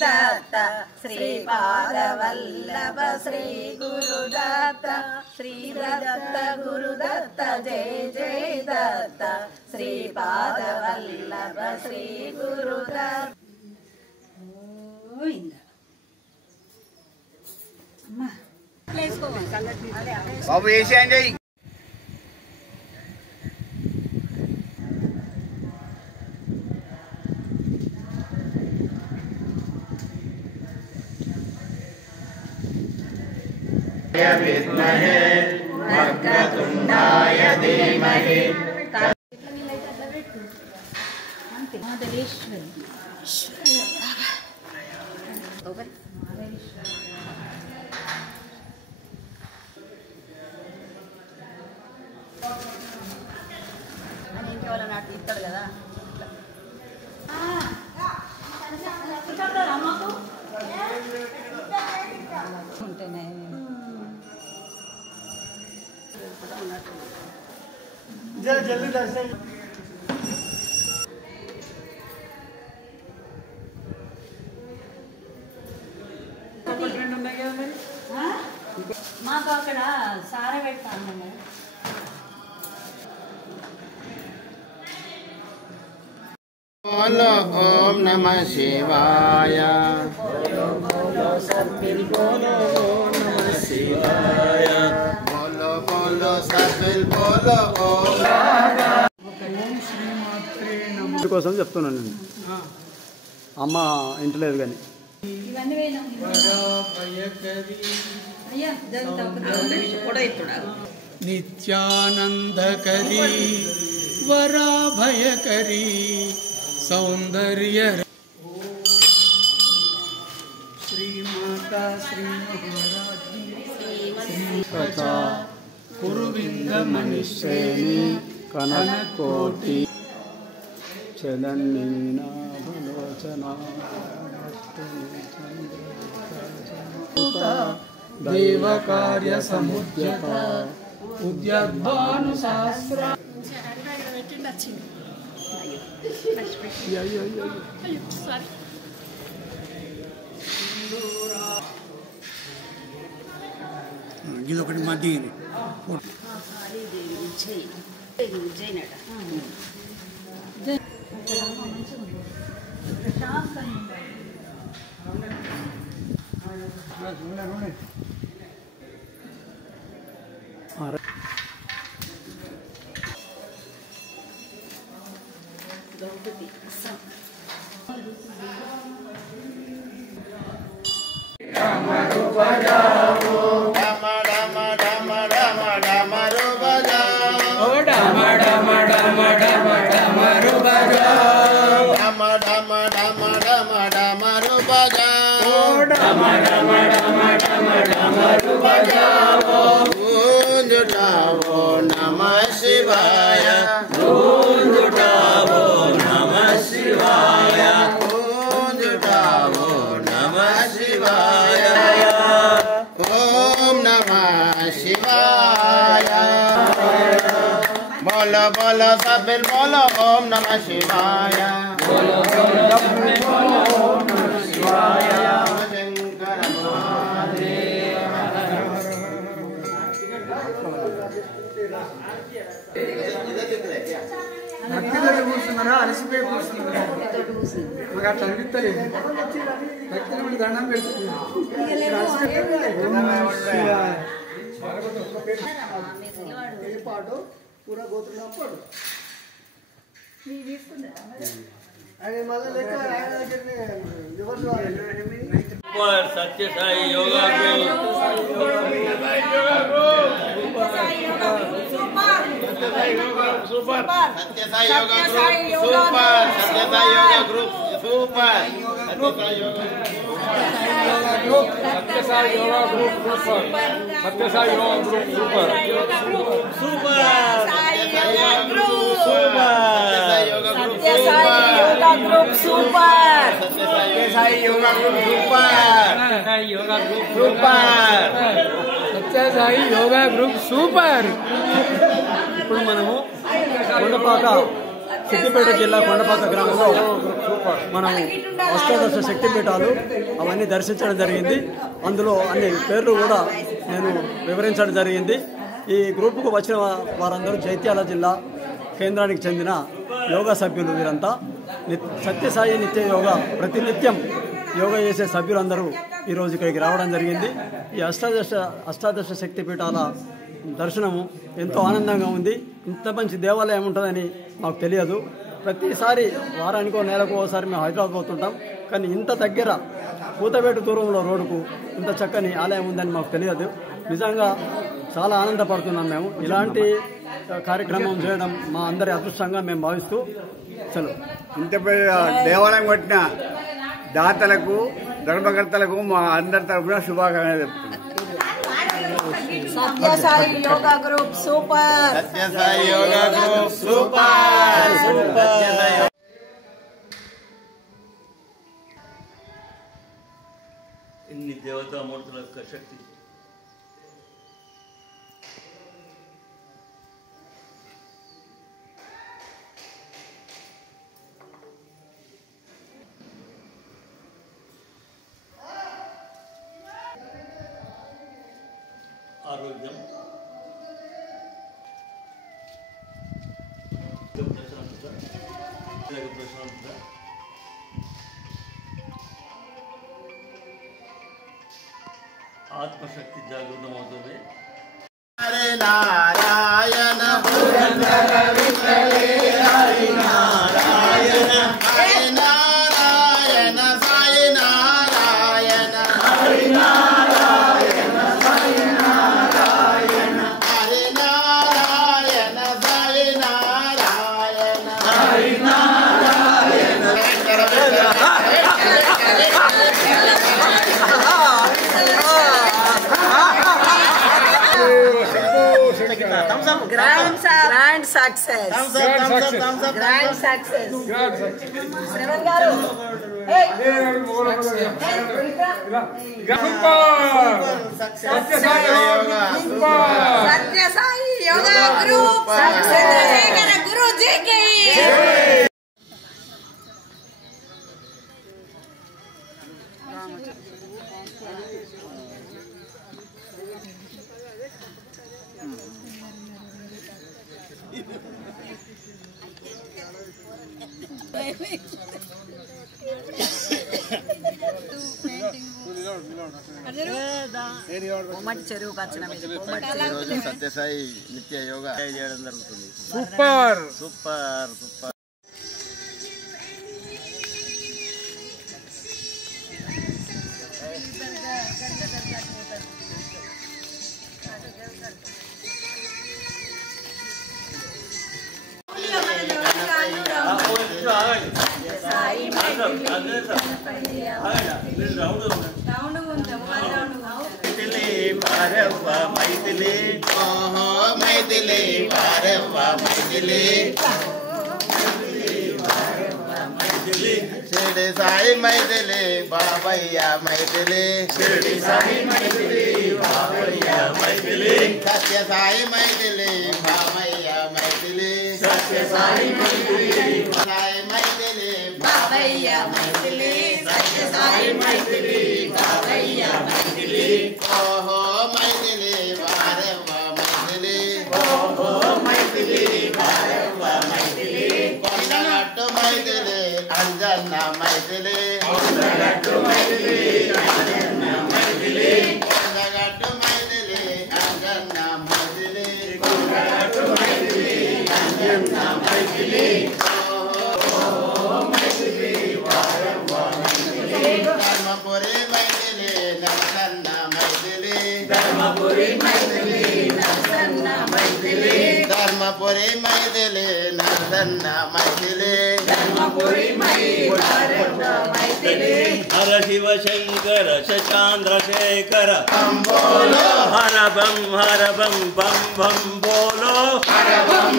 दत्त श्रीपादवल्लभ श्री गुरुदत्त श्री दत्त गुरुदत्त जय जय दत्त श्रीपादवल्लभ श्री गुरुदत्त बाबू వేసేయండి విద్మహే వక్రతుండాయ ధీమహి ఇస్తాడు కదా ఉంటేనే जल्दी दर्शन మాకు అక్కడ సార పెడతాను बोलो ओम नमः शिवाय बोलो बोलो सतबिल बोलो ओम नमः शिवाय बोलो बोलो सतबिल बोलो ओम కోసం చెప్తున్నాను నేను అమ్మ ఇంటలేదు కానీ నిత్యానందకరీ వరాభయకరీ సౌందర్య శ్రీమాతా శ్రీ మహారాజ్ఞి కురువిందమనిశ్రేణి కనకోటి చలనీనాభలోచనా దేవకార్య సముద్యత ఉద్యద్భానుశాస్త్ర ఇది ఒకటి మధ్య नमः शिवाय गूंजुटावो नमः शिवाय गूंजुटावो नमः शिवाय ओम नमः शिवाय बोलो बोलो सबिल बोलो ओम नमः शिवाय बोलो बोलो सबिल बोलो ओम नमः शिवाय शंकर భక్తితో కూర్చున్నారా అలసిపోయి కూర్చున్నారా మాకు అట్లా అనిపిస్తలేదు భక్తులు దండం పెడుతున్నారు పూరా గోత్రం పాడు ఆయన మళ్ళీ లెక్క ఆయన దగ్గరనే ఎవరు सत्य साई योगा सुपर सत्य साई योगा सुपर सत्य साई योगा ग्रुप सुपर सत्य साई योगा ग्रुप सुपर सत्य Sai yoga group super super सत्य साई योगा ग्रुप सुपर सत्य साई योगा ग्रुप सुपर सत्य साई योगा ग्रुप सुपर ఇప్పుడు మనము కొండపాక సిద్దిపేట జిల్లా కొండపాక గ్రామంలో మనం అష్టాదశ శక్తిపీఠాలు అవన్నీ దర్శించడం జరిగింది. అందులో అన్ని పేర్లు కూడా నేను వివరించడం జరిగింది. ఈ గ్రూపుకు వచ్చిన వారందరూ జైత్యాల జిల్లా కేంద్రానికి చెందిన యోగా సభ్యులు. వీరంతా సత్యసాయి నిత్య యోగా ప్రతినిత్యం యోగా చేసే సభ్యులందరూ ఈరోజు ఇక్కడికి రావడం జరిగింది. ఈ అష్టాదశ శక్తిపీఠాల దర్శనము ఎంతో ఆనందంగా ఉంది. ఇంత మంచి దేవాలయం ఉంటుందని మాకు తెలియదు. ప్రతిసారి వారానికో నెలకు ఒకసారి మేము హైదరాబాద్ పోతుంటాం, కానీ ఇంత దగ్గర కూతవేటు దూరంలో రోడ్డుకు ఇంత చక్కని ఆలయం ఉందని మాకు తెలియదు. నిజంగా చాలా ఆనందపడుతున్నాం మేము. ఇలాంటి కార్యక్రమం చేయడం మా అందరి అదృష్టంగా మేము భావిస్తూ చలో ఇంత దేవాలయం కట్టిన దాతలకు ధర్మకర్తలకు మా అందరి తరఫున శుభాకాంక్షలు చెప్తున్నాం. Satyasai yoga group super. Satyasai yoga group super super. ఇన్ని దేవతామూర్తుల యొక్క శక్తి ఆరోగ్యం, ప్రశాంతత, ఆత్మశక్తి జాగృతమవుతుంది. Hare Narayana Hari Narayana Hari Narayana Sai Narayana Hari Narayana Sai Narayana Hari Narayana Sai Narayana Hari Narayana. Grand success. Grand success. Shravan గారు సత్యసాయి యోగా గ్రూప్ చంద్రశేఖర గురూజీకి. చెరువు సత్యసాయి నిత్య యోగా చేయడం జరుగుతుంది. Super super super. మైథిలి ఓహో మైథిలి వారవ్వ మైథిలి షిరిడి సాయి మైథిలి బాబయ్య మైథిలి షిరిడి సాయి మైథిలి బాబయ్య మైథిలి సత్య సాయి మైథిలి బాబయ్య మైథిలి సత్య సాయి మైథిలి సాయి మైథిలి బాబయ్య మైథిలి సత్య సాయి మైథిలి బాబయ్య మైథిలి ఓహో మైథిలి వారవ్వ మైథిలి ఓహో మైథిలి వారవ్వ మైథిలి కొండగట్టు మైథిలి అంజన్న మైథిలి కొండగట్టు మైథిలి అంజన్న మైథిలి కొండగట్టు మైథిలి అంజన్న మైథిలి కొండగట్టు మైథిలి అంజన్న మైథిలి ఓహో మైథిలి వారవ్వ మైథిలి ధర్మపురి మైథిలి నరసన్న మైథిలి ధర్మపురి మైథిలి నరసన్న మైథిలి ధర్మపురి మైథిలి నరసన్న మైథిలి ధర్మపురి మైథిలి హర శివ శంకర శశాంద్రశేఖర బం బోలో హర బం బం బం బోలో హర బం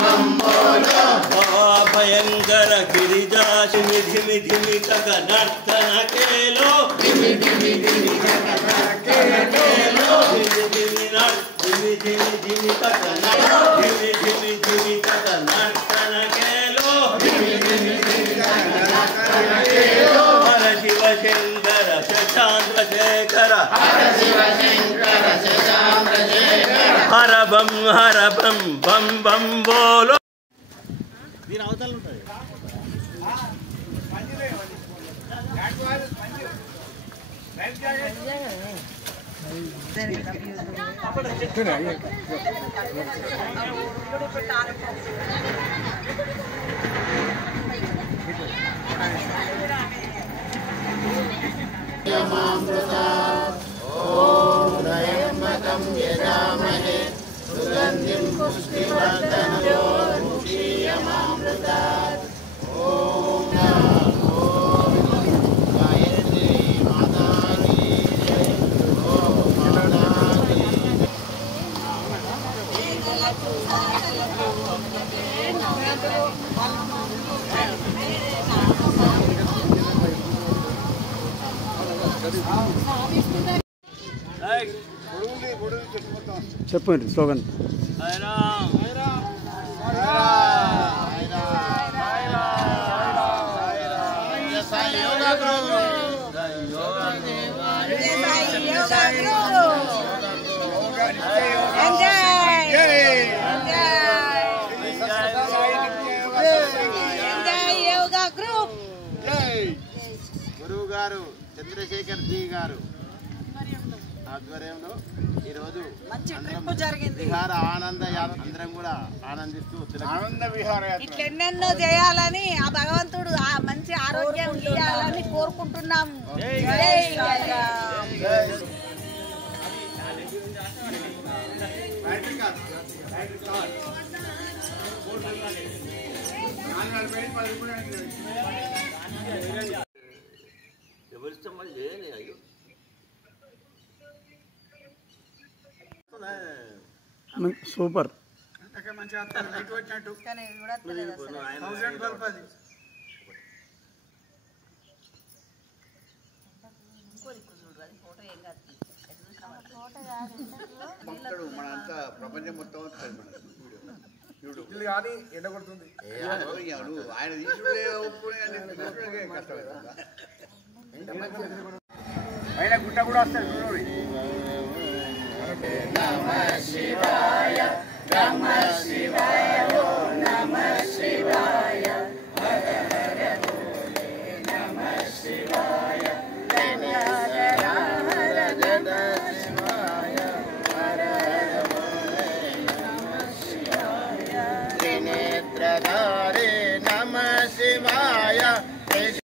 బం బోలో భయంకర గిరిజాసి మిధి మిధి మితక నర్తన కేలో ధిమి ధిమి ధిమి కేలో ధిమి ధిమి धिमि धिमि तक धिमि धिमि धिमि तक नर्तन केलो हर शिव शंकर शशांद्रशेखर हर बम बम बम बोलो దీని అవతల ఉంటుంది చెప్పండి స్లోగన్. గురువు గారు చంద్రశేఖర్ జీ గారు ఆధ్వర్యంలో ఈరోజు మంచి ట్రిప్ జరిగింది. విహార ఆనంద యాత్ర అందరం కూడా ఆనందిస్తూ ఆనంద విహార యాత్ర ఇట్లా ఎన్నెన్నో చేయాలని ఆ భగవంతుడు ఆ మంచి ఆరోగ్యం ఇవ్వాలని కోరుకుంటున్నాం. జై శ్రీరామ్. సూపర్. మనంతా ప్రపంచం మొత్తం వస్తుంది మన కానీ ఎండగొడుతుంది ఆయన తీసుకునే ఒప్పుకునే కష్టం పైన గుట్ట కూడా వస్తుంది. నమః శివాయ బ్రహ్మ